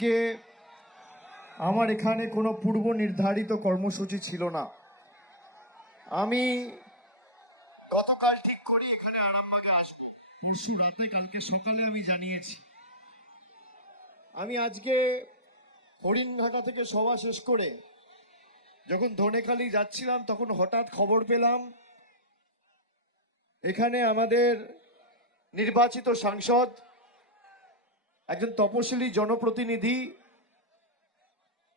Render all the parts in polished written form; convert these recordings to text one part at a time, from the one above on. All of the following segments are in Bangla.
আজকে আমার এখানে কোনো পূর্ব নির্ধারিত কর্মসূচি ছিল না। আমি গতকাল ঠিক করি এখানে আরামবাগে আসবো, পরশু রাতে কালকে সকালে আমি জানিয়েছি। আমি আজকে হরিণঘাটা থেকে সভা শেষ করে যখন ধনেখালি যাচ্ছিলাম তখন হঠাৎ খবর পেলাম এখানে আমাদের নির্বাচিত সাংসদ, একজন তপশিলি জনপ্রতিনিধি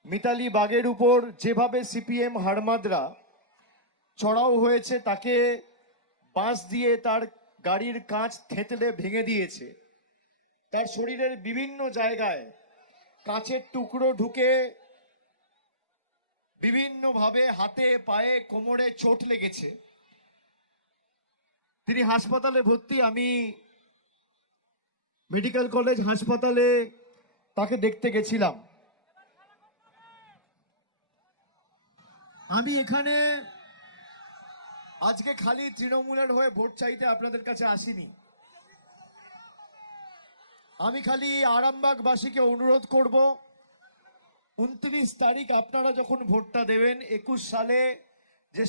মিতালি বাগের উপর যেভাবে সিপিএম হাড়মাদরা চড়াও হয়েছে, তাকে বাঁশ দিয়ে তার গাড়ির কাঁচ থেঁতলে ভেঙে দিয়েছে, তার শরীরের বিভিন্ন জায়গায় কাঁচের টুকরো ঢুকে বিভিন্নভাবে হাতে পায়ে কোমরে চোট লেগেছে। তিনি হাসপাতালে ভর্তি। আমি মেডিকেল কলেজ হাসপাতালে তাকে দেখতে গেছিলাম। আমি এখানে আজকে খালি তৃণমূলের হয়ে ভোট চাইতে আপনাদের কাছে আসিনি। আমি খালি আরামবাগবাসীকে অনুরোধ করব, 29 তারিখ আপনারা যখন ভোটটা দেবেন, 21 সালে যে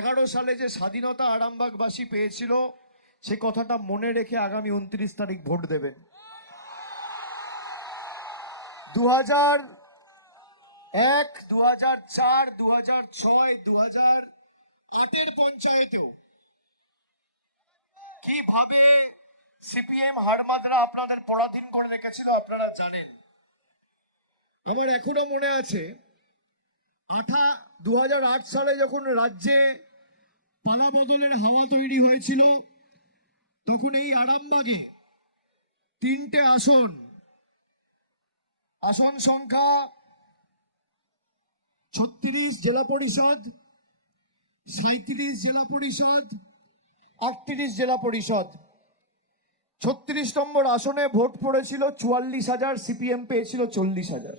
11 সালে যে স্বাধীনতা আরামবাগবাসী পেয়েছিল, সে কথাটা মনে রেখে আগামী 29 তারিখ ভোট দেবেন। 2001, 2004, 2006, 2008 পঞ্চায়েতেও কিভাবে সিপিএম হাড়মাদরা আপনাদের পরাধীন করে রেখেছিল আপনারা জানেন। আমার এখনো মনে আছে 2008 সালে যখন রাজ্যে পালা বদলের হাওয়া তৈরি হয়েছিল, তখন এই আরামবাগে 3টে আসন সংখ্যা 36 জেলা পরিষদ, 37 জেলা পরিষদ, 38 জেলা পরিষদ। 36 নম্বর আসনে ভোট পড়েছিল 44,000, সিপিএম পেয়েছিল 40,000।